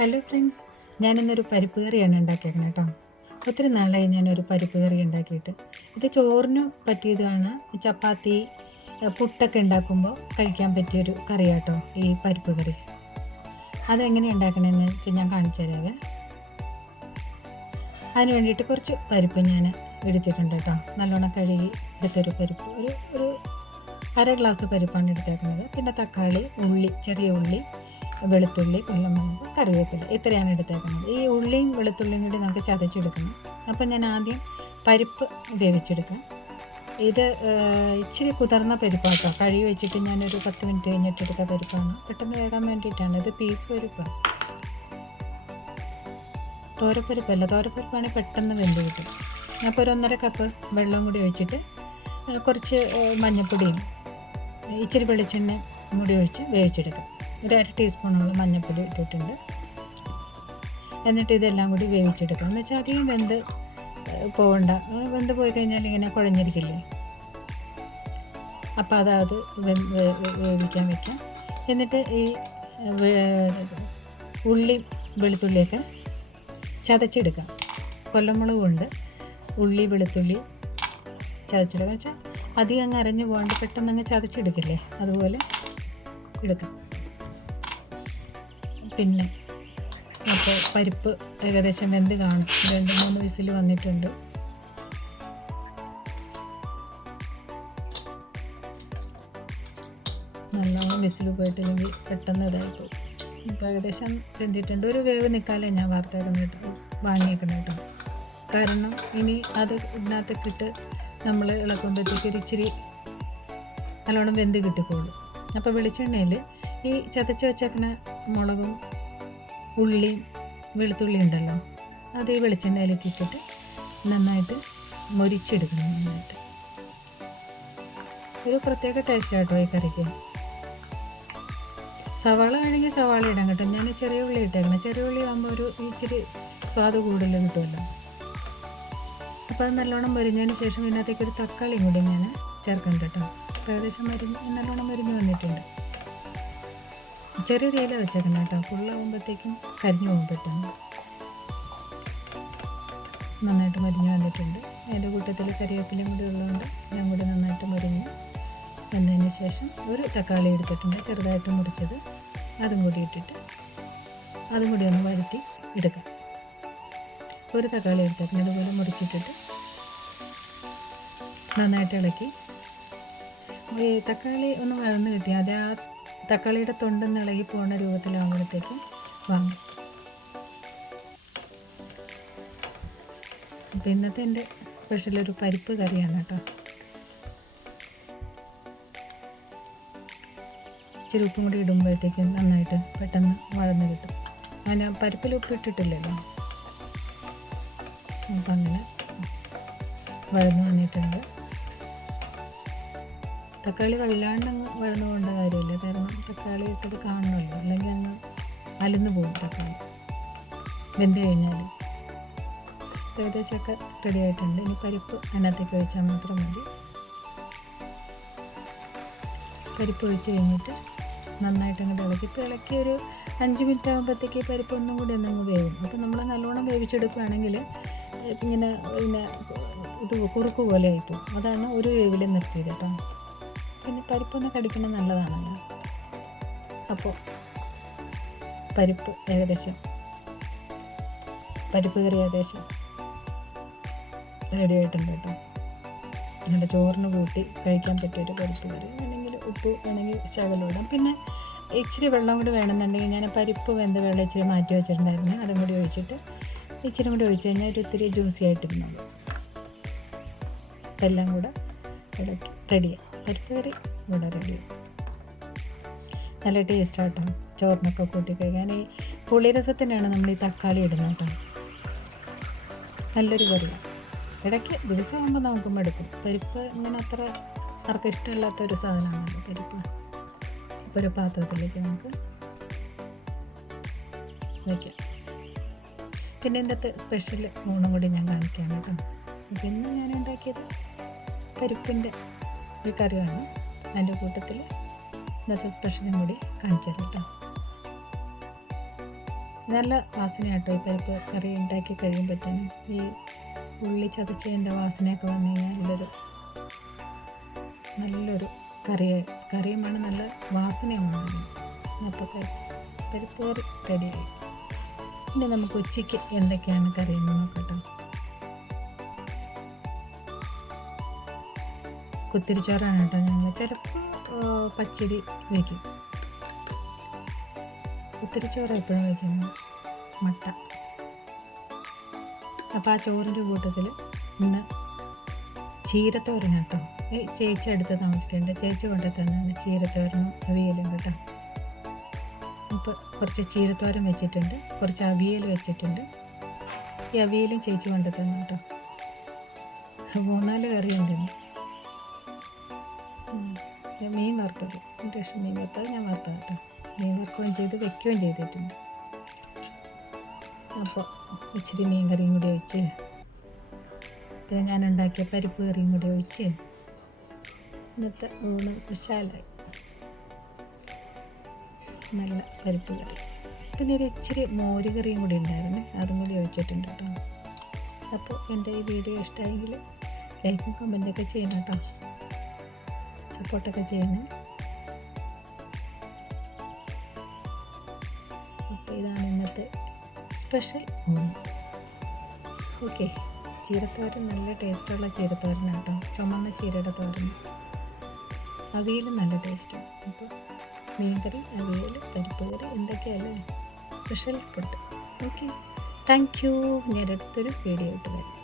Hello friends, ഞാനിന്നൊരു പരിപ്പ് കറിയാണ് ഉണ്ടാക്കിയേക്കുന്നത് കേട്ടോ. ഒത്തിരി നാളായി ഞാനൊരു പരിപ്പ് കറി ഉണ്ടാക്കിയിട്ട്. ഇത് ചോറിന് പറ്റിയതുമാണ്. ചപ്പാത്തി, പുട്ടൊക്കെ ഉണ്ടാക്കുമ്പോൾ കഴിക്കാൻ പറ്റിയൊരു കറിയാട്ടോ ഈ പരിപ്പ് കറി. അതെങ്ങനെ ഉണ്ടാക്കണമെന്ന് വെച്ചാൽ ഞാൻ കാണിച്ചു തരാവേ. അതിന് വേണ്ടിയിട്ട് കുറച്ച് പരിപ്പ് ഞാൻ എടുത്തിട്ടുണ്ട് കേട്ടോ. നല്ലോണം കഴുകി എടുത്തൊരു പരിപ്പ്, ഒരു അര ഗ്ലാസ് പരിപ്പാണ് എടുത്തേക്കുന്നത്. പിന്നെ തക്കാളി, ഉള്ളി, ചെറിയ ഉള്ളി, വെളുത്തുള്ളി, കൊല്ലമുളക്, കറിവേപ്പില, ഇത്രയാണ് എടുത്തേക്കുന്നത്. ഈ ഉള്ളിയും വെളുത്തുള്ളിയും കൂടി നമുക്ക് ചതച്ചെടുക്കണം. അപ്പം ഞാൻ ആദ്യം പരിപ്പ് വേവിച്ചെടുക്കാം. ഇത് ഇച്ചിരി കുതിർന്ന പരിപ്പാട്ടോ. കഴുകി വെച്ചിട്ട് ഞാനൊരു 10 മിനിറ്റ് കഴിഞ്ഞിട്ടെടുത്ത പരിപ്പാണ്. പെട്ടെന്ന് വേകാൻ വേണ്ടിയിട്ടാണ്. ഇത് പീസ് പരിപ്പാണ്, തോരപ്പരിപ്പല്ല. തോരപ്പരിപ്പാണെങ്കിൽ പെട്ടെന്ന് വെന്ത് കിട്ടും. അപ്പോൾ ഒരു 1.5 കപ്പ് വെള്ളം കൂടി ഒഴിച്ചിട്ട് കുറച്ച് മഞ്ഞൾപ്പൊടിയും ഇച്ചിരി വെളിച്ചെണ്ണ കൂടി ഒഴിച്ച് വേവിച്ചെടുക്കാം. ഒരു 1/2 ടീസ്പൂണോളം മഞ്ഞൾപ്പൊടി ഇട്ടിട്ടുണ്ട്. എന്നിട്ട് ഇതെല്ലാം കൂടി വേവിച്ചെടുക്കാം. എന്ന് വെച്ചാൽ അധികം വെന്ത് പോകണ്ട. വെന്ത് പോയി കഴിഞ്ഞാൽ ഇങ്ങനെ കുഴഞ്ഞിരിക്കില്ലേ. അപ്പോൾ അതത് വേവിക്കാൻ വയ്ക്കാം. എന്നിട്ട് ഈ ഉള്ളി വെളുത്തുള്ളിയൊക്കെ ചതച്ചെടുക്കാം. കൊല്ലമുളക് കൊണ്ട് ഉള്ളി വെളുത്തുള്ളി ചതച്ചെടുക്കാം. വെച്ചാൽ അധികം അങ്ങ് അരഞ്ഞു പോകാണ്ട് പെട്ടെന്ന് അങ്ങ് ചതച്ചെടുക്കില്ലേ, അതുപോലെ എടുക്കാം. പിന്നെ അപ്പോൾ പരിപ്പ് ഏകദേശം വെന്ത് കാണും. 2-3 വിസിൽ വന്നിട്ടുണ്ട്. നല്ലോണം വിസിൽ പോയിട്ടില്ലെങ്കിൽ പെട്ടെന്ന് ഇതായിപ്പോയി. ഇപ്പോൾ ഏകദേശം വെന്തിട്ടുണ്ട്. ഒരു വേവ് നിൽക്കാലേ ഞാൻ വാങ്ങിയേക്കണം കേട്ടോ. കാരണം ഇനി അത് ഇതിനകത്തേക്ക് ഇട്ട് നമ്മൾ ഇളക്കുമ്പോഴത്തേക്ക് ഒരു ഇച്ചിരി നല്ലോണം വെന്ത് കിട്ടിക്കോളും. അപ്പോൾ വെളിച്ചെണ്ണയിൽ ഈ ചതച്ച് വെച്ചേക്കണ മുളകും ഉള്ളിയും വെളുത്തുള്ളി ഉണ്ടല്ലോ, അത് ഈ വെളിച്ചെണ്ണയിലേക്ക് ഇട്ടിട്ട് നന്നായിട്ട് മൊരിച്ചെടുക്കണം. നന്നായിട്ട് ഒരു പ്രത്യേക ടേസ്റ്റ് കേട്ടോ ഈ കറിക്ക്. സവാള വേണമെങ്കിൽ സവാള ഇടാൻ കേട്ടോ. ഞാൻ ചെറിയ ഉള്ളി ഇട്ടേക്കണം. ചെറിയ ഉള്ളി ആകുമ്പോൾ ഒരു ഇച്ചിരി സ്വാദ് കൂടുതൽ കിട്ടുമല്ലോ. അപ്പോൾ അത് നല്ലോണം മൊരിഞ്ഞതിന് ശേഷം ഇതിനകത്തേക്ക് ഒരു തക്കാളിയും കൂടി ഞാൻ ചേർക്കണം കേട്ടോ. ഏകദേശം നല്ലോണം മൊരിഞ്ഞ് വന്നിട്ടുണ്ട്. ചെറിയ തീയില വെച്ചേക്കണം കേട്ടോ. ഫുള്ളാകുമ്പോഴത്തേക്കും കരിഞ്ഞു പോകും പെട്ടെന്ന്. നന്നായിട്ട് മരിഞ്ഞ് വന്നിട്ടുണ്ട്. അതിൻ്റെ കൂട്ടത്തിൽ കറിവേപ്പിലയും കൂടി ഉള്ളതുകൊണ്ട് ഞാൻ കൂടി നന്നായിട്ട് മരിഞ്ഞ് വന്നതിന് ശേഷം ഒരു തക്കാളി എടുത്തിട്ടുണ്ട്, ചെറുതായിട്ട് മുറിച്ചത്. അതും കൂടി ഇട്ടിട്ട് അതും കൂടി ഒന്ന് വഴറ്റി എടുക്കാം. ഒരു തക്കാളി എടുത്തേക്കണം, ഇതുപോലെ മുറിച്ചിട്ടിട്ട് നന്നായിട്ട് ഇളക്കി. ഈ തക്കാളി ഒന്ന് വഴന്ന് കിട്ടി അത് ആ തക്കാളിയുടെ തൊണ്ടൊന്ന് ഇളകി പോകുന്ന രൂപത്തിലാകുമ്പോഴത്തേക്ക് വാങ്ങും. അപ്പോൾ ഇന്നത്തെ എൻ്റെ സ്പെഷ്യലൊരു പരിപ്പ് കറിയാണ് കേട്ടോ. ഇച്ചിരി ഉപ്പും കൂടി ഇടുമ്പോഴത്തേക്ക് നന്നായിട്ട് പെട്ടെന്ന് വഴന്ന് കിട്ടും. അങ്ങനെ പരിപ്പിൽ ഉപ്പ് ഇട്ടിട്ടില്ലല്ലോ. അപ്പം അങ്ങനെ വഴന്ന് വന്നിട്ടുണ്ട്. തക്കാളി വല്ലാണ്ടങ്ങ് വഴന്നു പോകേണ്ട കാര്യമില്ല. കാരണം തക്കാളി ഇട്ടത് കാണണമല്ലോ, അല്ലെങ്കിൽ അങ്ങ് അലന്ന് പോകും തക്കാളി വെന്ത് കഴിഞ്ഞാൽ. ഏകദേശമൊക്കെ റെഡി ആയിട്ടുണ്ട്. ഇനി പരിപ്പ് അതിനകത്തേക്ക് ഒഴിച്ചാൽ മാത്രം മതി. പരിപ്പ് ഒഴിച്ച് കഴിഞ്ഞിട്ട് നന്നായിട്ട് അങ്ങോട്ട് ഇളക്കി. ഇപ്പോൾ ഇളക്കി ഒരു 5 മിനിറ്റ് ആകുമ്പോഴത്തേക്ക് പരിപ്പ് ഒന്നും കൂടി ഒന്നങ്ങ് വേവും. അപ്പോൾ നമ്മൾ നല്ലോണം വേവിച്ചെടുക്കുകയാണെങ്കിൽ ഇങ്ങനെ ഇത് കുറുക്ക് പോലെ ആയിപ്പോവും. അതാണ് ഒരു വേവിൽ നിർത്തിയത് കേട്ടോ. പിന്നെ പരിപ്പൊന്ന് കടിക്കുന്നത് നല്ലതാണല്ലോ. അപ്പോൾ പരിപ്പ് കറി ഏകദേശം റെഡി ആയിട്ടുണ്ട് കേട്ടോ. നമ്മുടെ ചോറിന് കൂട്ടി കഴിക്കാൻ പറ്റിയൊരു പരിപ്പ് കറി. അല്ലെങ്കിൽ ഉപ്പ് വേണമെങ്കിൽ ശകലം ഇടാം. പിന്നെ ഇച്ചിരി വെള്ളം കൂടി വേണമെന്നുണ്ടെങ്കിൽ ഞാൻ പരിപ്പ് വെന്ത വെള്ളം ഇച്ചിരി മാറ്റി വെച്ചിട്ടുണ്ടായിരുന്നു. അതും കൂടി ഒഴിച്ചിട്ട് ഇച്ചിരി കൂടി ഒഴിച്ച് കഴിഞ്ഞാൽ ഒരു ഇത്തിരി ജ്യൂസി ആയിട്ടിരുന്നുള്ളൂ. എല്ലാം കൂടെ ഇളക്കി റെഡിയായി. പരിപ്പ് കറി ഇവിടെ റെഡിയായി. നല്ല ടേസ്റ്റാട്ടോ ചോറിനൊക്കെ കൂട്ടി കഴിക്കാൻ. ഈ പുളിരസത്തിനാണ് നമ്മൾ ഈ തക്കാളി ഇടുന്നത് കേട്ടോ. നല്ലൊരു കറിയാണ്. ഇടയ്ക്ക് ദിവസമാകുമ്പോൾ നമുക്ക് മടുക്കും. പരിപ്പ് ഇങ്ങനെ അത്ര ആർക്കും ഇഷ്ടമില്ലാത്തൊരു സാധനമാണല്ലോ പരിപ്പ്. ഇപ്പോൾ ഒരു പാത്രത്തിലേക്ക് നമുക്ക് വയ്ക്കാം. പിന്നെ ഇന്നത്തെ സ്പെഷ്യൽ ഊണും കൂടി ഞാൻ കാണിക്കുകയാണ് കേട്ടോ. പിന്നെ ഞാൻ ഉണ്ടാക്കിയത് പരിപ്പിൻ്റെ ഒരു കറിയാണ്. അതിൻ്റെ കൂട്ടത്തിൽ ഇന്നത്തെ സ്പെഷ്യലും കൂടി കാണിച്ചു തരാം കേട്ടോ. നല്ല വാസനയാട്ടോ ഈ പരിപ്പ് കറി ഉണ്ടാക്കി കഴിയുമ്പോഴത്തേനും. ഈ ഉള്ളി ചതച്ചതിൻ്റെ വാസനയൊക്കെ വന്നു കഴിഞ്ഞാൽ നല്ലൊരു കറിയും വേണം, നല്ല വാസനയും വേണം. അപ്പോൾ പരിപ്പ് കറി റെഡിയായി. ഇനി നമുക്ക് ഉച്ചയ്ക്ക് എന്തൊക്കെയാണ് കറിയെന്ന് നോക്കട്ടോ. കുത്തിരിച്ചോറാണ് കേട്ടോ. ഞങ്ങൾ ചിലപ്പോൾ പച്ചരി വയ്ക്കും. കുത്തിരിച്ചോറ് എപ്പോഴും വയ്ക്കുന്നത് മട്ട. അപ്പോൾ ആ ചോറിൻ്റെ കൂട്ടത്തിൽ ഇന്ന് ചീരത്തോരൻ കേട്ടോ. ചേച്ചി അടുത്ത് താമസിക്കുന്നുണ്ട്, ചേച്ചി കൊണ്ടു തന്നെയാണ് ചീരത്തോരനും അവിയലും കേട്ടോ. അപ്പോൾ കുറച്ച് ചീരത്തോരൻ വെച്ചിട്ടുണ്ട്, കുറച്ച് അവിയൽ വെച്ചിട്ടുണ്ട്. ഈ അവിയലും ചേച്ചി കൊണ്ടു തന്നെ കേട്ടോ. 3-4 കറിയുണ്ട്. മീൻ വറുത്തത്, ഇഷ്ടം മീൻ വറുത്തത് ഞാൻ വറുത്തത് കേട്ടോ. മീൻ വറുക്കുകയും ചെയ്ത് വയ്ക്കുകയും ചെയ്തിട്ടുണ്ട്. അപ്പോൾ ഇച്ചിരി മീൻ കറിയും കൂടി ഒഴിച്ച് ഞാൻ ഉണ്ടാക്കിയ പരിപ്പ് കറിയും കൂടി ഒഴിച്ച് ഇന്നത്തെ ഊണ് കുശാലായി. നല്ല പരിപ്പ് കറി, പിന്നെ ഒരു ഇച്ചിരി മോര് കറിയും കൂടി ഉണ്ടായിരുന്നു, അതും കൂടി ഒഴിച്ചിട്ടുണ്ട് കേട്ടോ. അപ്പോൾ എൻ്റെ ഈ വീഡിയോ ഇഷ്ടമായെങ്കിൽ ലൈക്കും കമൻറ്റൊക്കെ ചെയ്യണം കേട്ടോ, സപ്പോർട്ടൊക്കെ ചെയ്യണേ. അപ്പോൾ ഇതാണ് ഇന്നത്തെ സ്പെഷ്യൽ ഊണ്. ഓക്കെ, ചീരത്തോരൻ നല്ല ടേസ്റ്റുള്ള ചീരത്തോരനാണ് കേട്ടോ. ചുമന്ന ചീരയുടെ തോരൻ. അവിയലും നല്ല ടേസ്റ്റാണ്. അപ്പോൾ മീൻകറി, അവിയൽ, പരിപ്പ് കറി എന്തൊക്കെയല്ലേ special food. Okay, thank you. ഞാൻ അടുത്തൊരു വീഡിയോ ആയിട്ട് വരാം.